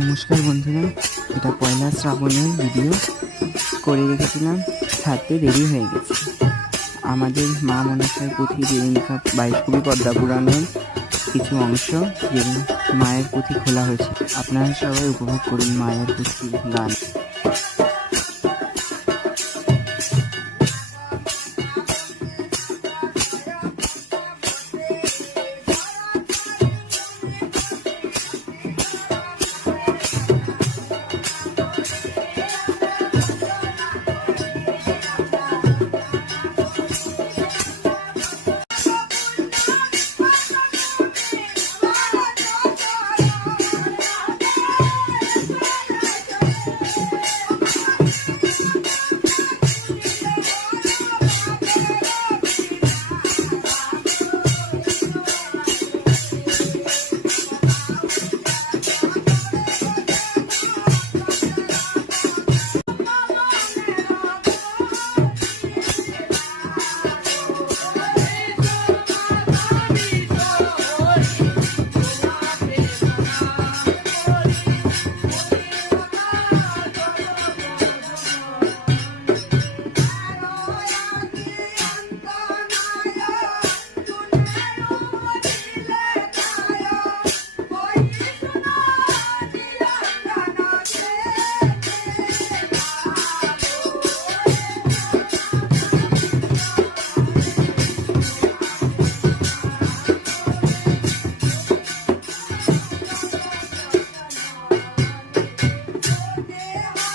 নমস্কার বন্ধুরা, এটা পয়লা শ্রাবণের ভিডিও করে রেখেছিলাম, ছাড়তে দেরি হয়ে গেছে। আমাদের মা মনসার পুঁথি রেণুকা বাইশকবি পদ্মা পুরাণের কিছু অংশ যেগুলো মায়ের পুঁথি খোলা হয়েছে। আপনারা সবাই উপভোগ করুন মায়ের পুঁথি গান।